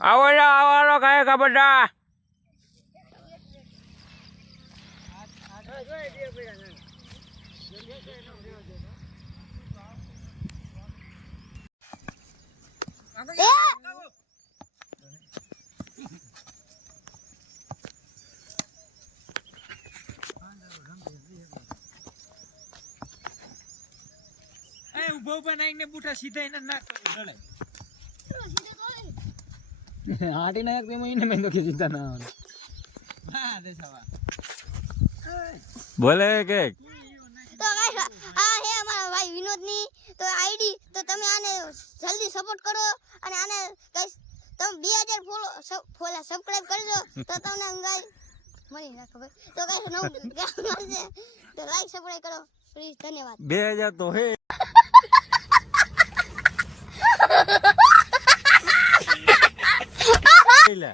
આવો કાંઈ ખબર ના. આટી નાયક તેમાં ઈને મેં તો કે ચિંતા ના આવે. બોલે કે તો ગાઈસ આ હે અમારા ભાઈ વિનોદની તો આઈડી તો તમે આને જલ્દી સપોર્ટ કરો અને આને ગાઈસ તમે 2000 ફોલો સબસ્ક્રાઇબ કરજો તો તમને ગાઈસ મળી ના ખબર તો ગાઈસ નવું મળશે તો લાઈક સબસ્ક્રાઇબ કરો પ્લીઝ ધન્યવાદ. 2000 તો હે લે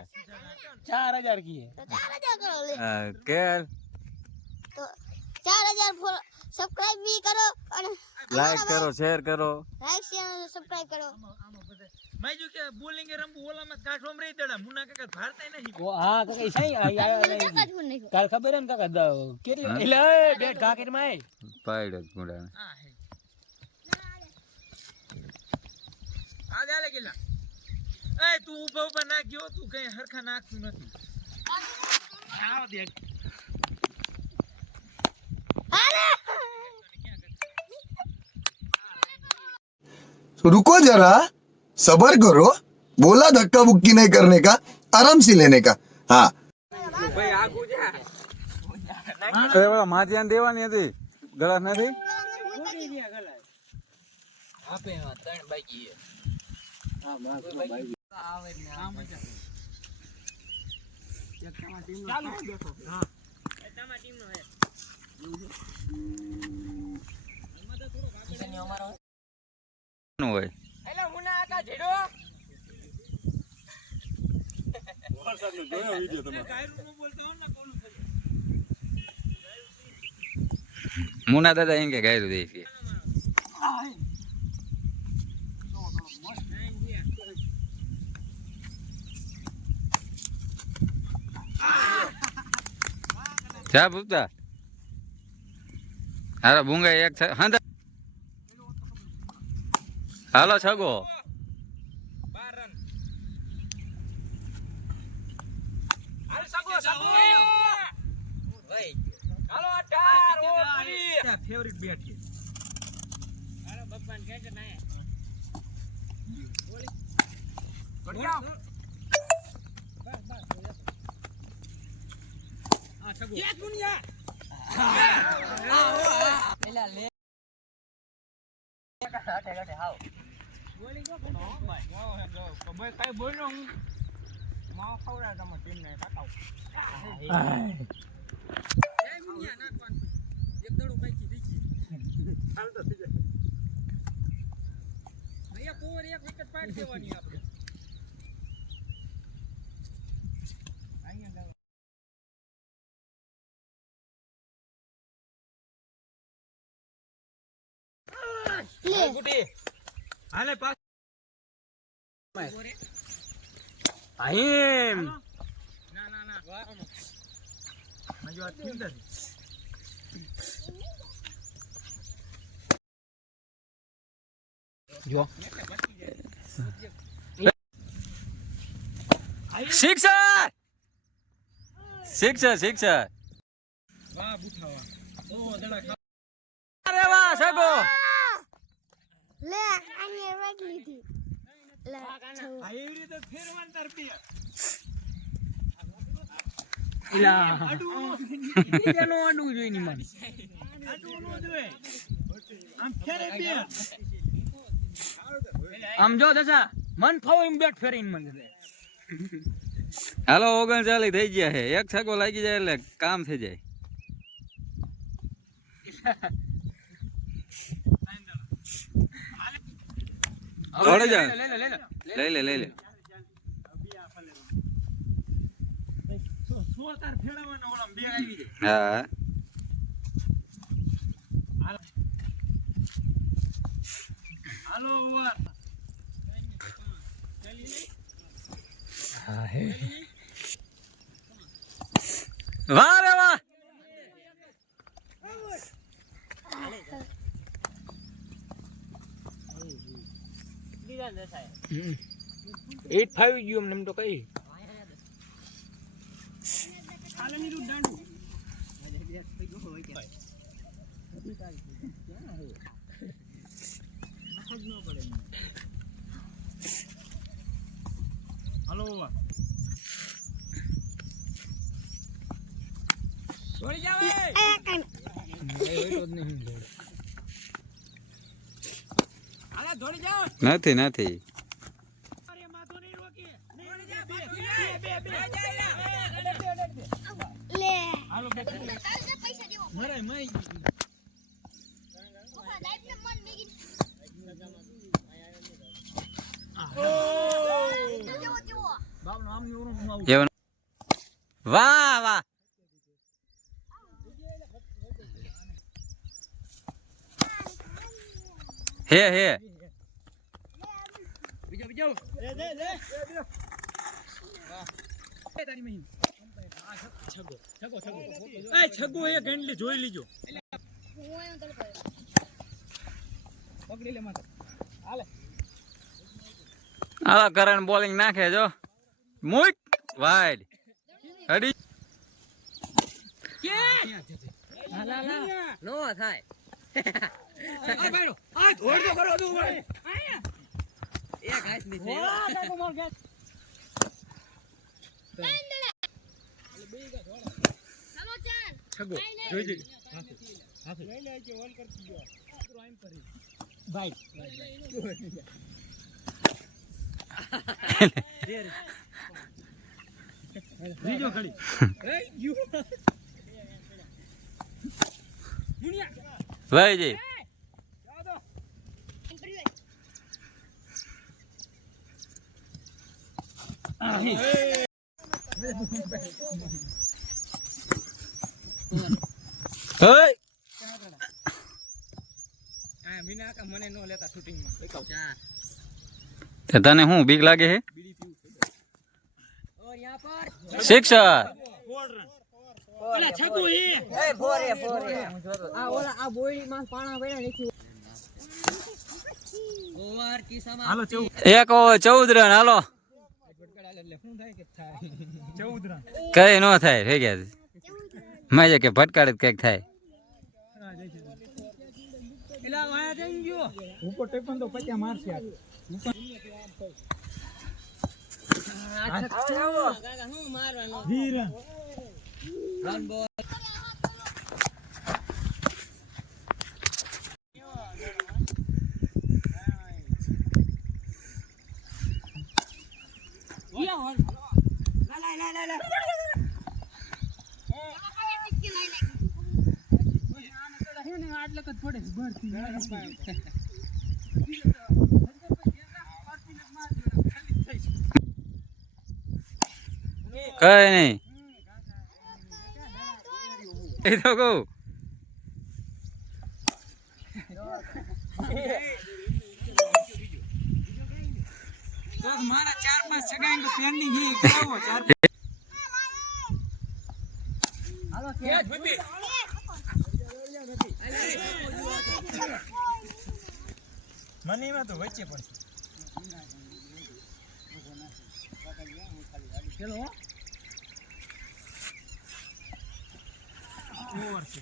4000 की है તો 4000 કરો લે કે તો 4000 ફોલો સબસ્ક્રાઇબ भी करो અને લાઈક કરો શેર કરો લાઈક શેર અને સબસ્ક્રાઇબ કરો. मैं जो के बोलेंगे रंबू ओला मत काठो में रही दड़ा मुन्ना काका भारता नहीं वो हां काका सही आया नहीं काल खबर है ने काका केटली એટલે ડેટ કાકેર માં પાડ ગુડા हां है आ जा ले गेला ए तू ऊपर ना गयो तू कहीं हरखा नाखતું નથી આવ દેખ रुको जरा सबर करो बोला धक्का बुक्की नहीं करने का आराम से लेने का हाँ ભાઈ આગુ જા અરે વાહ માધ્યાન દેવાની હતી ગળા નથી આપે ત્રણ બાકી છે હા બસ આવે ને આમ જ એક તમારી ટીમ ચાલુ બેઠો હા તમારી ટીમ નો હે એમાં તો થોડો ભાગી અમારો નું હોય એલા મુના આકા જેડો વરસાદ નો જોયો વિડિયો તમારો ગાયરું નો બોલતા હો ને કોનું મુના દાદા એમ કે ગાયરું દે છે જા પૂછતા હારા ભૂંગા એક હાંધા હાલો છગો 12 રન હાલ સગો સગો ભાઈ હાલો 18 ઓ પૂરી ફેવરિટ બેટ છે હાલો ભગવાન કે છે ના બોલી ગોડિયા બસ આ સગો એ દુનિયા પેલા લે કાઢે કાઢે હાવ બોલી ગયો કોનો ભાઈ ભાઈ કઈ બોલ્યો હું માવ ખવડા તમે ટીમ ને કાકાવ એ મુનિયા નાખવાનું એક દડો બાકી દીધી હાલ તો થઈ જાય ભૈયા કોવર એક વિકેટ પાડ દેવાની આપણે અહીંયા લે ગુટી હાલે પાસ આહીમ ના ના ના મજો આ ચિંતા જો શિક્ષક શિક્ષક શિક્ષક વાહ બુઠાવા ઓ દડા અરે વાહ સગો લે આને રાખ લીધી લે આ એવી રીતે ફેરવાન તરફી ઇલા એનો આડું જોઈ ની માન આટલું નો જોય આમ ફેરે બે આમ જો દસા મન ફાવ એમ બેટ ફેરીને મન દે હાલો 39 થઈ ગયા છે એક છગો લાગી જાય એટલે કામ થઈ જાય દોડે જા લઈ લે સોર તાર ફેરવાનો ઓલા બે આવી જાય હા હાલો ઓવર વાહ રે વાહ. 8-5 ગયું અમને એમ તો કઈ દોડી જાવ એ. હાલો દોડી જાવ. નથી નથી અરે માથું નહીં રોકી. દોડી જા, માથું નહીં. બે. લે હાલો બે તારે પૈસા દેવો મરાય મય પપ્પા લાઈફ ને મન મેગી દેવો દેવો બાપનો આમ ની ઓરું આવું એવું વાહ વાહ હે હે બીજો તારી મહી છગો એ ગંડલી જોઈ લીજો હું આયો તલકો પકડી લે માથે હાલે આવા કરણ બોલિંગ નાખે જો મુટ વાઈડ અડી નો થાય. આ ભાઈડો આ ધોડ તો કરો તું વળે એક હાથ ની છે. વાહ કાકો મોર ગેસ ચાલો ચાલ છગો જોઈ જઈ હાથે લઈ લેજો હોલ કરતી જો આમ કરી ભાઈ બીજો ખડી એ યુ મુનિયા ભાઈ જી ઓય આ મીના કા મને નો લેતા શૂટિંગ માં એકાવ તે તને શું બીક લાગે છે બીડી પીવું और यहाँ पर શિક્ષક ઓલા છગો એ फोरे आ ओला आ बोई માં પાણા ભર્યા નથી. ઓવર કિસામાં હાલો ચૌ એક over 14 રન હાલો ભટકડા એટલે શું થાય કે થાય 14 રન કઈ નો થાય થઈ ગયા મજા કે ભટકાડે કઈક થાય એલા વાયા જઈ ગયો ઉપર ટેપન તો 50 મારશે આ કાકા હું મારવાનો વીર રન બોલ. કઈ નહીં એ તો કહું મારા 4-5 છગાઈ તો પેન્ડિંગ હી કરાવો 4 હાલો કે ભૂપી મનીમાં તો વચ્ચે પડશે ચલો ઓવર છે